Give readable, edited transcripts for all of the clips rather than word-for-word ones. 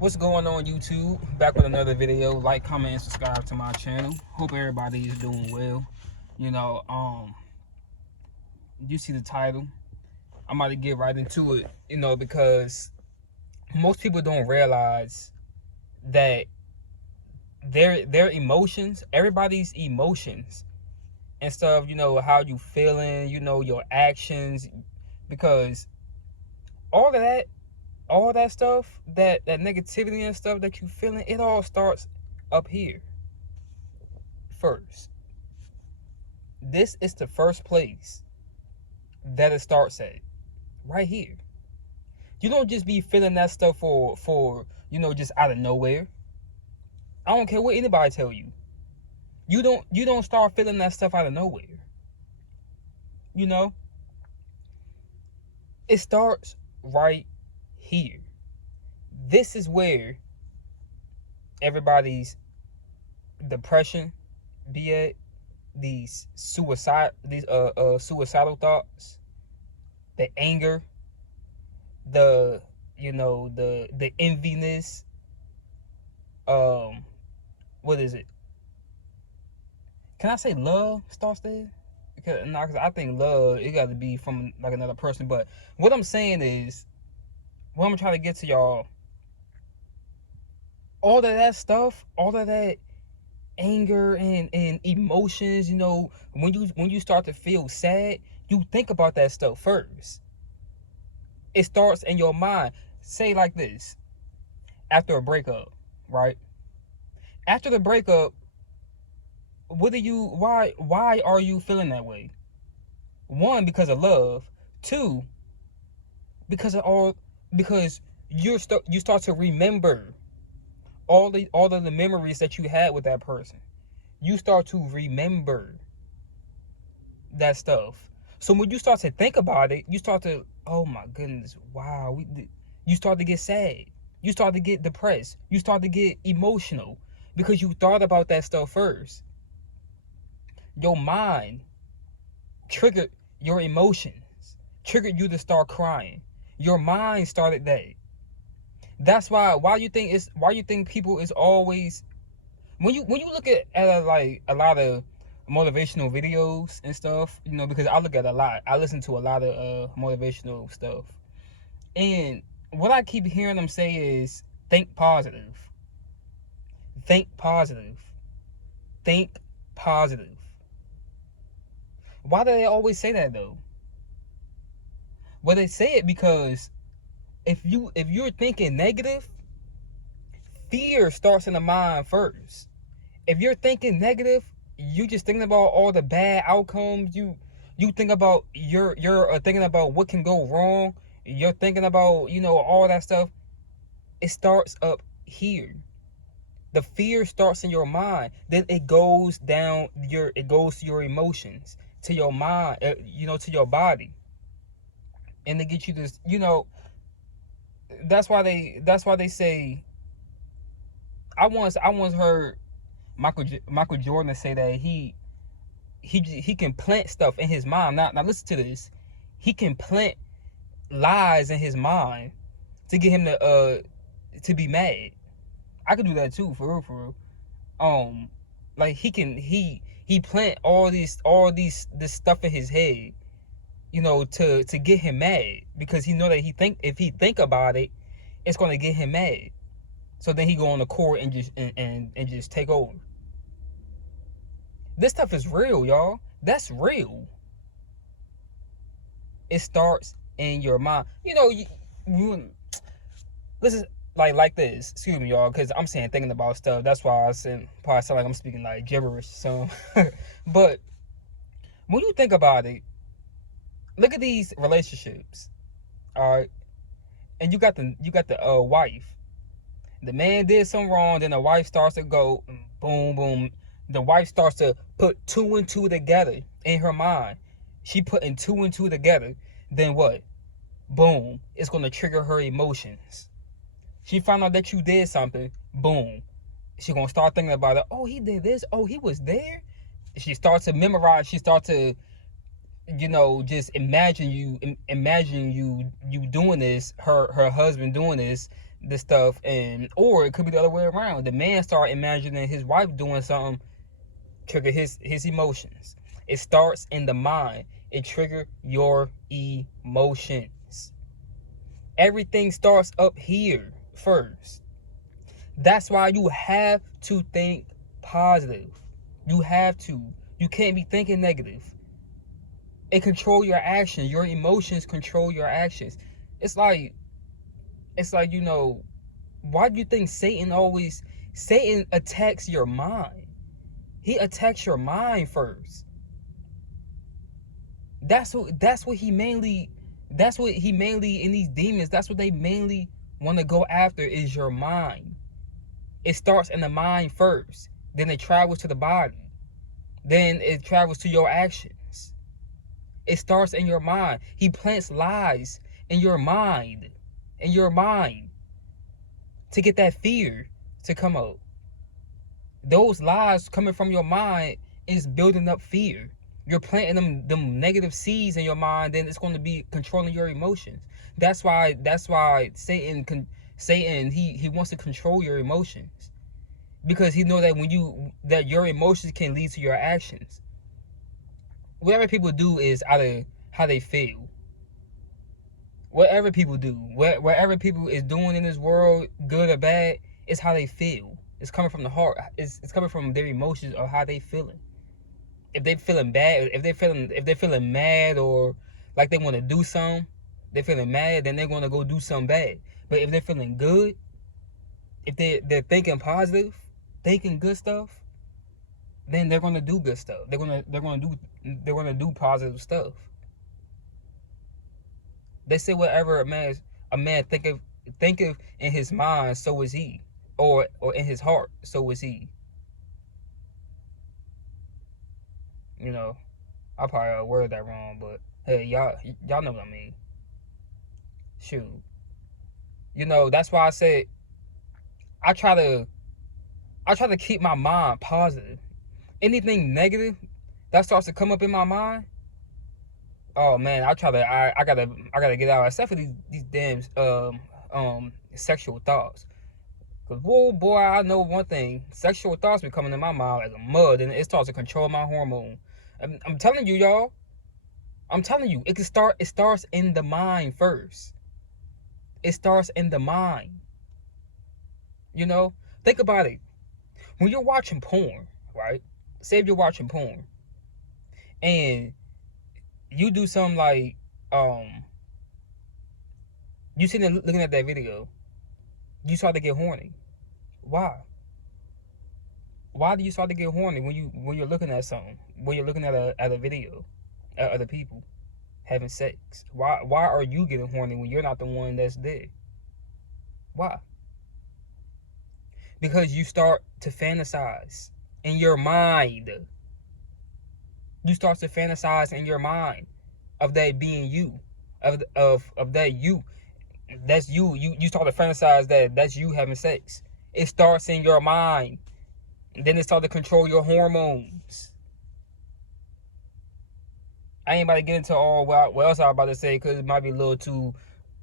What's going on, YouTube? Back with another video. Like, comment, and subscribe to my channel. Hope everybody is doing well. You know, you see the title. I'm about to get right into it, because most people don't realize that their emotions, everybody's emotions and stuff, how you feeling, your actions, because all of that, all that stuff, that negativity and stuff that you feeling, it all starts up here first. This is the first place that it starts at, right here. You don't just be feeling that stuff for just out of nowhere. I don't care what anybody tell you. You don't start feeling that stuff out of nowhere. You know, it starts right here. This is where everybody's depression be at, these suicidal thoughts, the anger, the the enviness, what is it? Can I say love starts there? Because I think love, it got to be from like another person. But what I'm saying is, what I'm trying to get to y'all, all of that stuff, all of that anger and emotions, when you start to feel sad, you think about that stuff first. It starts in your mind. Say like this: after a breakup, right? After the breakup, why are you feeling that way? One, because of love. Two, because you start to remember all of the memories that you had with that person. You start to remember that stuff. So when you start to think about it, you start to, oh my goodness, wow. You start to get sad. You start to get depressed. You start to get emotional because you thought about that stuff first. Your mind triggered your emotions, triggered you to start crying. Your mind started that. That's why you think people is always, when you look at like a lot of motivational videos and stuff, because I look at a lot, I listen to a lot of motivational stuff, and what I keep hearing them say is think positive, think positive, think positive. Why do they always say that though? Well, they say it because if you're thinking negative, fear starts in the mind first. If you're thinking negative, you just thinking about all the bad outcomes. You think about you're thinking about what can go wrong. You're thinking about all that stuff. It starts up here. The fear starts in your mind. Then it goes it goes to your emotions, to your mind, to your body, and they get you this. That's why they say. I once heard Michael Jordan say that he can plant stuff in his mind. Now listen to this. He can plant lies in his mind to get him to be mad. I could do that too, for real. Like he plant all this stuff in his head, to get him mad, because he know that if he think about it, it's gonna get him mad. So then he go on the court and just take over. This stuff is real, y'all. That's real. It starts in your mind. This is like this. Excuse me, y'all, because I'm saying thinking about stuff. That's why probably sound like I'm speaking like gibberish. So, but when you think about it, look at these relationships. All right, and you got the wife. The man did something wrong, then the wife starts to go boom, boom. The wife starts to put two and two together in her mind. She putting two and two together. Then what? Boom. It's going to trigger her emotions. She found out that you did something. Boom. She going to start thinking about it. Oh, he did this. Oh, he was there. She starts to memorize. She starts to just imagine you doing this, her husband doing this stuff, and or it could be the other way around. The man start imagining his wife doing something, trigger his emotions. It starts in the mind. It trigger your emotions. Everything starts up here first. That's why you have to think positive. You have to. You can't be thinking negative. It control your actions. Your emotions control your actions. It's like why do you think Satan attacks your mind? He attacks your mind first. That's what he mainly in these demons, that's what they mainly want to go after, is your mind. It starts in the mind first. Then it travels to the body. Then it travels to your actions. It starts in your mind. He plants lies in your mind. In your mind. To get that fear to come out. Those lies coming from your mind is building up fear. You're planting them negative seeds in your mind, then it's going to be controlling your emotions. That's why Satan he wants to control your emotions. Because he knows that your emotions can lead to your actions. Whatever people do is out of how they feel. Whatever people do, whatever people is doing in this world, good or bad, is how they feel. It's coming from the heart. It's coming from their emotions or how they feeling. If they feeling bad, if they're feeling mad, or like they want to do something, they're feeling mad, then they're going to go do something bad. But if they're feeling good, if they're thinking positive, thinking good stuff, then they're going to do good stuff. They're going to do positive stuff. They say whatever a man thinketh in his mind, so is he, or in his heart, so is he. I probably worded that wrong, but hey, y'all know what I mean. Shoot, that's why I said I try to keep my mind positive. Anything negative that starts to come up in my mind, oh man, I gotta get out. Except for these damn sexual thoughts. Cause whoa boy, I know one thing: sexual thoughts be coming in my mind like a mud, and it starts to control my hormone. I'm telling you, y'all. I'm telling you, it starts in the mind first. It starts in the mind. Think about it. When you're watching porn, right? Say if you're watching porn, and you do something like, you sitting there looking at that video, you start to get horny. Why? Why do you start to get horny when you're looking at something? When you're looking at a video, at other people having sex? Why are you getting horny when you're not the one that's there? Why? Because you start to fantasize in your mind. You start to fantasize in your mind of that being you, of that you. That's you. You start to fantasize that's you having sex. It starts in your mind. Then it starts to control your hormones. I ain't about to get into all what else I was about to say, because it might be a little too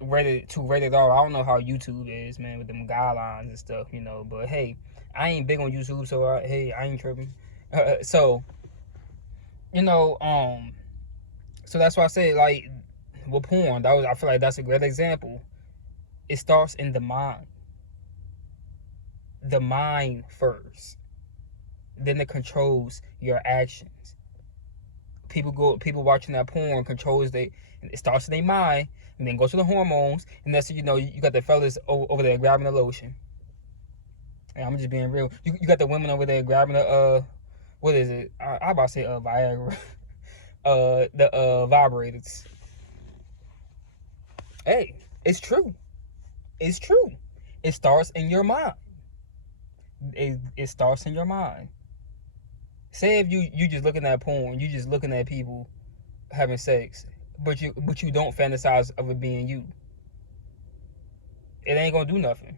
rated R. I don't know how YouTube is, man, with them guidelines and stuff, But hey, I ain't big on YouTube, so I ain't tripping. So that's why I say, like, with porn, I feel like that's a great example. It starts in the mind. The mind first. Then it controls your actions. People watching that porn it starts in their mind, and then goes to the hormones, and that's you got the fellas over there grabbing the lotion. And I'm just being real. You got the women over there grabbing the what is it? I about to say Viagra. The vibrators. Hey, it's true. It's true. It starts in your mind. It starts in your mind. Say if you just looking at porn, you just looking at people having sex, but you don't fantasize of it being you. It ain't gonna do nothing.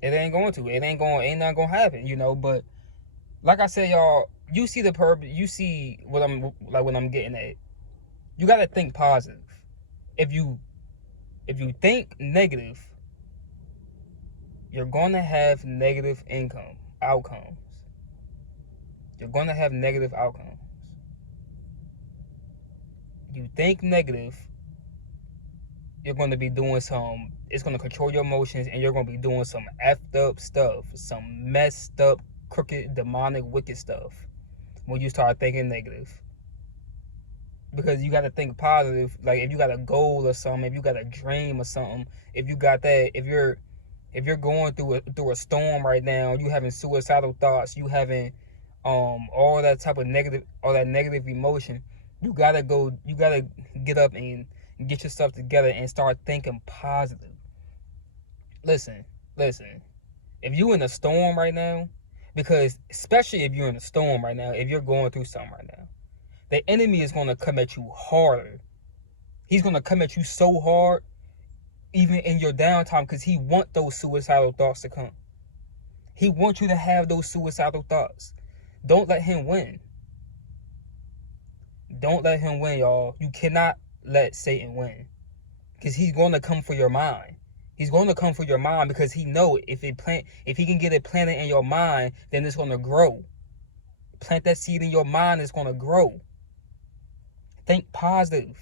It ain't going to. Ain't not gonna happen, But Like I said, y'all, you see the purpose. You see what I'm getting at. You gotta think positive. If you think negative, you're gonna have negative outcomes. You're gonna have negative outcomes. You think negative, you're gonna be doing some. It's gonna control your emotions, and you're gonna be doing some effed up stuff, some messed up, crooked, demonic, wicked stuff. When you start thinking negative, because you gotta think positive. Like if you got a goal or something, if you got a dream or something, if you got that, if you're going through a storm right now, you having suicidal thoughts, you having all that negative emotion, you gotta get up and get yourself together and start thinking positive. Listen, listen. If you in a storm right now, because especially if you're in a storm right now, if you're going through something right now, the enemy is gonna come at you harder. He's gonna come at you so hard, even in your downtime, because he wants those suicidal thoughts to come. He wants you to have those suicidal thoughts. Don't let him win. Don't let him win, y'all. You cannot let Satan win, because he's going to come for your mind. He's going to come for your mind because he know if he can get it planted in your mind, then it's going to grow. Plant that seed in your mind, it's going to grow. Think positive.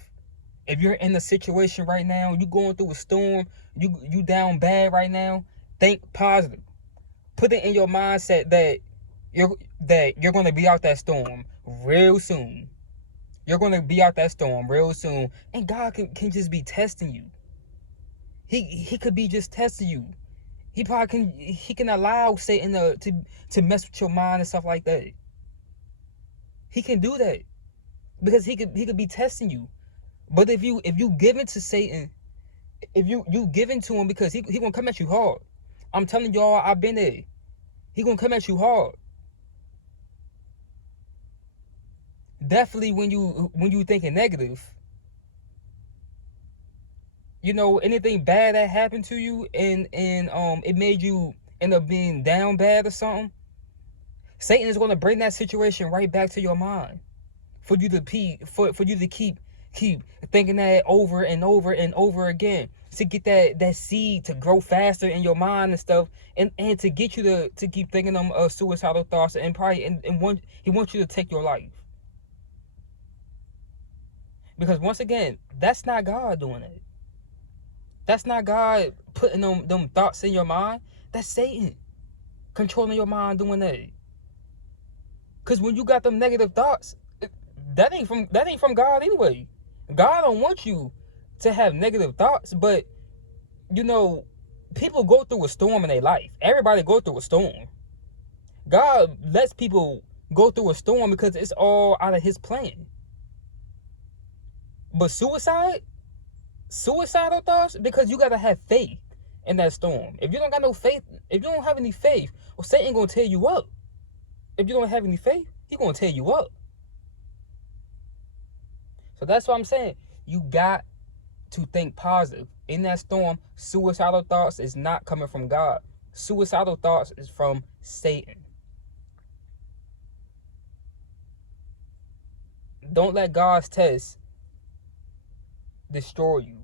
If you're in a situation right now, you going through a storm, you down bad right now, think positive. Put it in your mindset that you're going to be out that storm real soon. You're going to be out that storm real soon, and God can just be testing you. He could be just testing you. He can allow Satan to mess with your mind and stuff like that. He can do that because he could be testing you. But if you give in to Satan, if you give in to him, because he gonna come at you hard. I'm telling y'all, I've been there. He gonna come at you hard. Definitely when you thinking negative, you know, anything bad that happened to you and it made you end up being down bad or something, Satan is gonna bring that situation right back to your mind for you to keep thinking that over and over and over again, to get that seed to grow faster in your mind and stuff, and to get you to keep thinking them suicidal thoughts, and probably he wants you to take your life. Because once again, that's not God doing it. That's not God putting them thoughts in your mind. That's Satan controlling your mind doing that. Because when you got them negative thoughts, that ain't from God anyway. God don't want you to have negative thoughts, but you know, people go through a storm in their life. Everybody go through a storm. God lets people go through a storm because it's all out of his plan. But suicidal thoughts, because you gotta have faith in that storm. If you don't got no faith, if you don't have any faith, well, Satan gonna tear you up. If you don't have any faith, he gonna tear you up. So that's what I'm saying. You got to think positive. In that storm, suicidal thoughts is not coming from God. Suicidal thoughts is from Satan. Don't let God's test destroy you,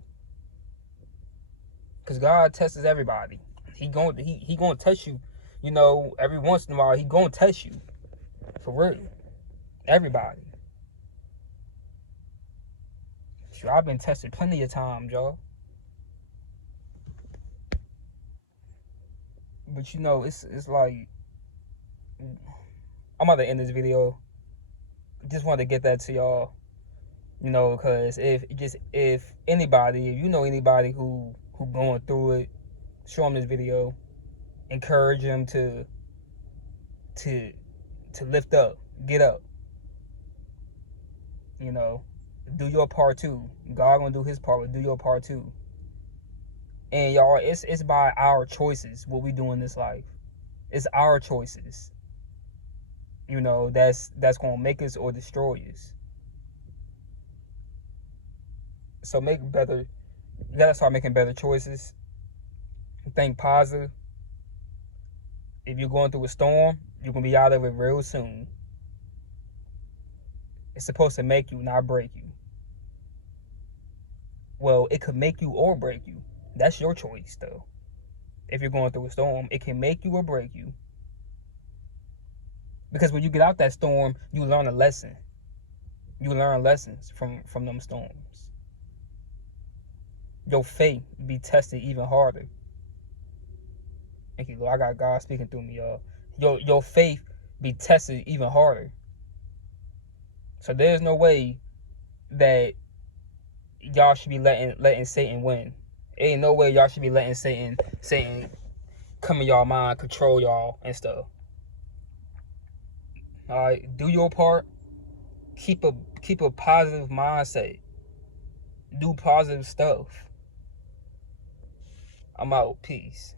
because God tests everybody. He gonna test you, you know, every once in a while. He gonna test you, for real. Everybody. Sure, I've been tested plenty of times, y'all. But you know, it's like, I'm about to end this video. Just wanted to get that to y'all. You know, because if anybody, if you know anybody who going through it, show them this video. Encourage them to lift up, get up. You know, do your part too. God gonna do his part, but do your part too. And y'all, it's by our choices what we do in this life. It's our choices. You know, that's gonna make us or destroy us. So you gotta start making better choices. Think positive. If you're going through a storm, You're gonna be out of it real soon. It's supposed to make you, not break you. Well, it could make you or break you. That's your choice, though. If you're going through a storm, it can make you or break you. Because when you get out that storm, you learn a lesson. You learn lessons from them storms. Your faith be tested even harder. Thank you, Lord. I got God speaking through me, y'all. Your faith be tested even harder. So there's no way that y'all should be letting Satan win. Ain't no way y'all should be letting Satan come in y'all mind, control y'all and stuff. All right, do your part. Keep a positive mindset. Do positive stuff. I'm out. Peace.